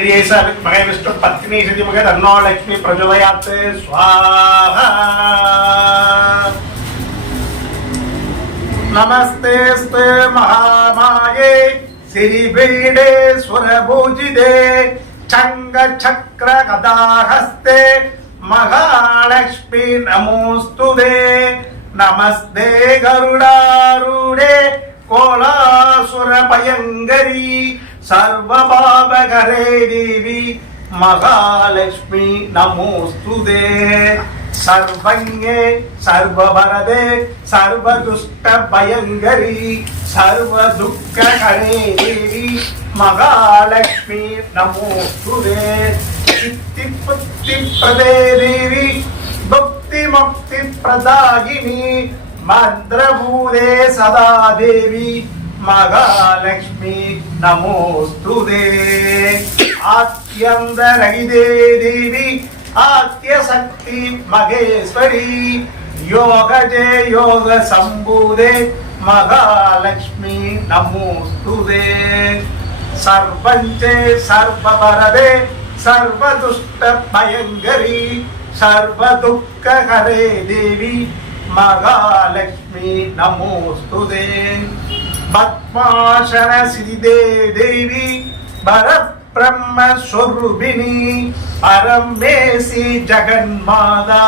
மகை விஷ்ணு பத்னி சதி மகை தன்னோ லட்சுமி பிரஜோதயாத்து சுவாஹா நமஸ்தே ஸ்தே மகாமாயே சிறிபீடே சுரபூஜிதே சங்க சக்கர கதாஹஸ்தே மகாலட்சுமி நமோஸ்துதே நமஸ்தே கருடாரூடே கோலாசுர பயங்கரி సర్వపాపకరే దేవి మహాలక్ష్మి నమోస్తుదే సర్వంగే సర్వభరదే సర్వదుష్ట భయంకరీ సర్వదుఃఖకరే దేవి మహాలక్ష్మి నమోస్తుదే చిత్తి పుత్తి ప్రదే దేవి భక్తి ముక్తి ప్రదాయిని సదా దేవి ಮಹಾಲಕ್ಷ್ಮಿ ನಮೋಸ್ತುದೆ ಆತ್ಯಂದರಗಿದೆ ದೇವಿ ಆತ್ಯ ಶಕ್ತಿ ಮಹೇಶ್ವರಿ ಯೋಗಜೆ ಯೋಗ ಸಂಬೂದೆ ಮಹಾಲಕ್ಷ್ಮಿ ನಮೋಸ್ತುದೆ ಸರ್ವಂಚೆ ಸರ್ವರದೆ ಸರ್ವದುಷ್ಟ ಭಯಂಕರಿ ಸರ್ವದುಃಖ ಹರೇ ದೇವಿ ಮಹಾಲಕ್ಷ್ಮಿ ನಮೋಸ್ತುದೆ பத்மாசன சிதே தேவி பரபிரம்ம ஸ்வரூபிணி பரமேசி ஜெகன்மாதா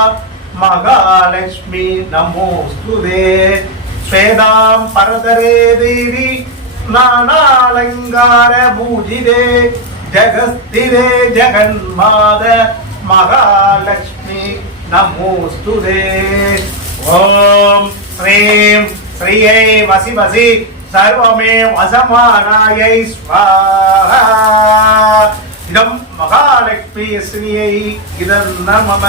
மகாலட்சுமி நமோஸ்துதே. ஸ்வேதாம் பரதரே தேவி நானாலங்கார பூஜிதே. ஜகஸ்திரே ஜெகன்மாத மகாலட்சுமி நமோஸ்துதே. ஓம் ஸ்ரீம் ஸ்ரீயை வசி வசி. சர்வமே வசமானாயை இடம் மகாலட்சுமி ஸ்ரீயை இதன் நமம